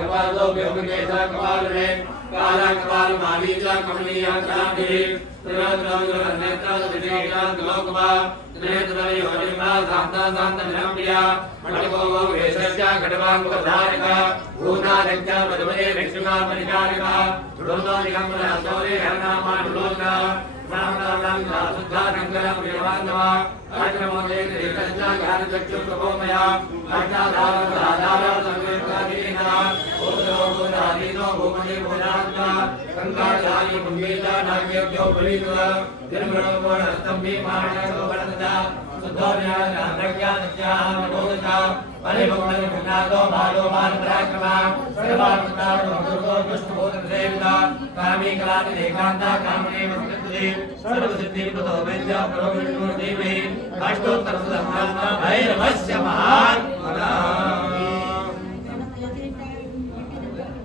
कपालो व्योमकेश कपाल रे काला कपाल माली च कमनीय चांदी त्रिलोक नेत्र विजेता लोकवा नेत्र योनिमा शांता शांत निरंबिया मंडको वेशस्य घटवांग प्रधारका भूतारक्ष पद्मने विष्णुका परिचारिका धुर्नो निगमना सौरे हरनामा ढुलोका राम राम राम सुद्धा रंगला प्रियवानवा अष्टमोदे देवता ज्ञान चक्षु प्रभोमया अष्टाधार आधार संवेदना ओदोदादीनो भूमनि भूनात्मा कंकाचारी मंगेजा नाग्यो बलित्वा निर्मलो स्तंभि माणको वरदा सुद्धोर्या प्रज्ञानज्ञा मनोदता परिभवने भुनादो भालो मान पराक्रमा सर्वात्मता दुर्गो दुष्टबोध देवता कामी कलानि देकांता कामने मस्ति सर्व सिद्धि प्रदो वैद्य प्रभु देवी अष्टोत्तर भैरवस्य महात्मना